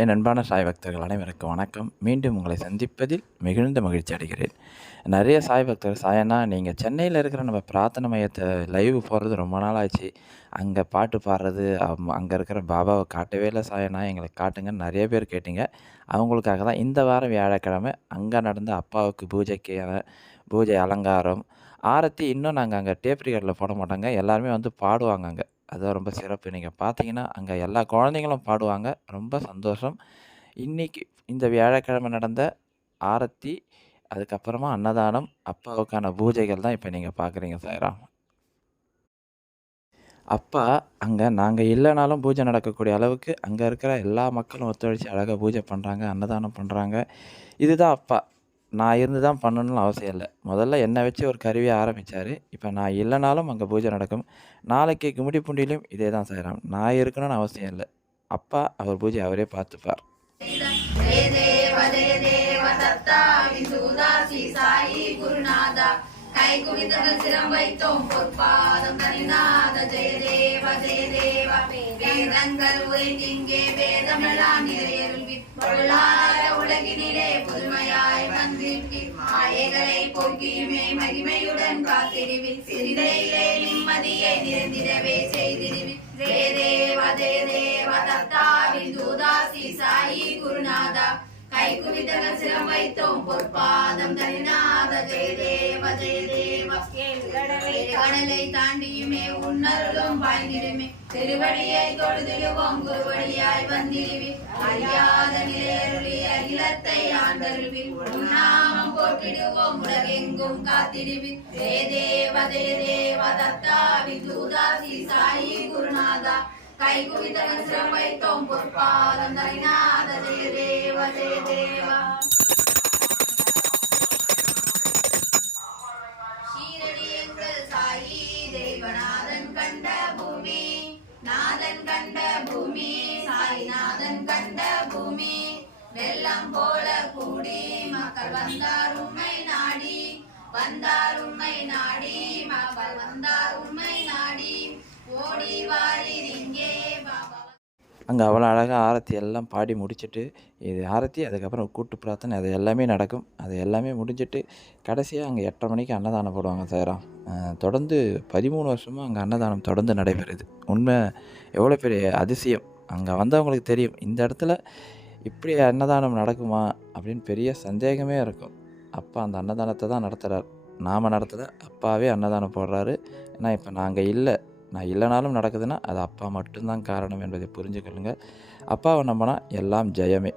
என் அன்பான சாய் பக்தர்கள் அனைவருக்கும் வணக்கம். மீண்டும் உங்களை சந்திப்பதில் மிகுந்த மகிழ்ச்சி அடைகிறேன். நிறைய சாய் பக்தர்கள் சாயனா நீங்கள் சென்னையில் இருக்கிற நம்ம பிரார்த்தனை மையத்தை லைவ் போகிறது ரொம்ப நாள் ஆச்சு. அங்கே பாட்டு பாடுறது அங்கே இருக்கிற பாபாவை காட்டவே இல்லை சாயனா எங்களுக்கு காட்டுங்கன்னு நிறைய பேர் கேட்டீங்க. அவங்களுக்காக தான் இந்த வாரம் வியாழக்கிழமை அங்கே நடந்த அப்பாவுக்கு பூஜைக்கு பூஜை அலங்காரம். ஆரத்தி இன்னும் நாங்கள் அங்கே டேப் ரிகார்டில் போட மாட்டாங்க. எல்லாருமே வந்து பாடுவாங்க அங்கே. அதுதான் ரொம்ப சிறப்பு. நீங்கள் பார்த்தீங்கன்னா அங்கே எல்லா குழந்தைங்களும் பாடுவாங்க. ரொம்ப சந்தோஷம். இன்றைக்கி இந்த வியாழக்கிழமை நடந்த ஆரத்தி அதுக்கப்புறமா அன்னதானம் அப்பாவுக்கான பூஜைகள் தான் இப்போ நீங்கள் பார்க்குறீங்க சாய்ராம் அப்பா அங்கே நாங்கள் இல்லைனாலும் பூஜை நடக்கக்கூடிய அளவுக்கு அங்கே இருக்கிற எல்லா மக்களும் ஒத்துழைச்சி அழகாக பூஜை பண்ணுறாங்க அன்னதானம் பண்ணுறாங்க இதுதான் அப்பா. நான் இருந்து தான் பண்ணணும்னு அவசியம் இல்லை. முதல்ல என்னை வச்சு ஒரு கருவியை ஆரம்பித்தார் இப்போ நான் இல்லைனாலும் அங்கே பூஜை நடக்கும். நாளைக்கு கும்மிடி பூண்டிலையும் இதே தான் செய்கிறான் நான் இருக்கணும்னு அவசியம் இல்லை. அப்பா அவர் பூஜை அவரே பார்த்துப்பார். கை குவித்தங்கள் சிரம் வைத்தோம் பொற்பாதம் தனிநாத ஜெய தேவ ஜெய தேவ வேதங்கள் உரைந்திங்கே வேதமெல்லாம் நிறையருள்வி பொருளார உலகினிலே புதுமையாய் வந்திருக்கு மாயைகளை போக்கியுமே மகிமையுடன் காத்திருவி சிறிதையிலே நிம்மதியை நிரந்திரவே செய்திருவி ஜெய தேவ ஜெய தேவ தத்தாவின் தூதாசி சாயி குருநாதா கை குவித்தன பொற்பாதம் தனிநாத ஜெய தேவ ஜெய தேவ. கடலை தாண்டியுமே உன்னருளும் பாய்ந்திடுமே திருவடியை தொழுதிடுவோம் குருவடியாய் வந்திடுவி. அறியாத நிலையருளி அகிலத்தை ஆண்டருள்வி உன்னாமம் போட்டிடுவோம் உலகெங்கும் காத்திடுவி ஜெய தேவ ஜெய தேவ தத்தாவி தூதாசி சாயி குருநாதா. கை குவித்தன சிரம் வைத்தோம் பொற்பாதம் தனிநாத தேவ ஜெய ஷீரடி எங்கள் சாயி தேவநாதன் கண்ட பூமி நாதன் கண்ட பூமி சாய்நாதன் கண்ட பூமி வெள்ளம் போல கூடி மக்கள் வந்தார் உண்மை நாடி வந்தார் உண்மை நாடி மக்கள் வந்தார் உண்மை நாடி ஓடி வாரி அங்கே அவ்வளோ அழகாக ஆரத்தி எல்லாம் பாடி முடிச்சுட்டு இது ஆரத்தி அதுக்கப்புறம் கூட்டு பிரார்த்தனை அது எல்லாமே நடக்கும். அது எல்லாமே முடிஞ்சிட்டு கடைசியாக அங்கே எட்டரை மணிக்கு அன்னதானம் போடுவாங்க சேரம் தொடர்ந்து பதிமூணு வருஷமாக அங்கே அன்னதானம் தொடர்ந்து நடைபெறுது. உண்மை எவ்வளோ பெரிய அதிசயம். அங்கே வந்தவங்களுக்கு தெரியும் இந்த இடத்துல இப்படி அன்னதானம் நடக்குமா அப்படின்னு பெரிய சந்தேகமே இருக்கும். அப்பா அந்த அன்னதானத்தை தான் நடத்துகிறார் நாம் நடத்துகிற அப்பாவே அன்னதானம் போடுறாரு. ஏன்னா இப்போ நாங்கள் இல்லை. நான் இல்லைனாலும் நடக்குதுன்னா அது அப்பா மட்டும்தான் காரணம் என்பதை புரிஞ்சுக்கொள்ளுங்க. அப்பாவை நம்பினா எல்லாம் ஜெயமே.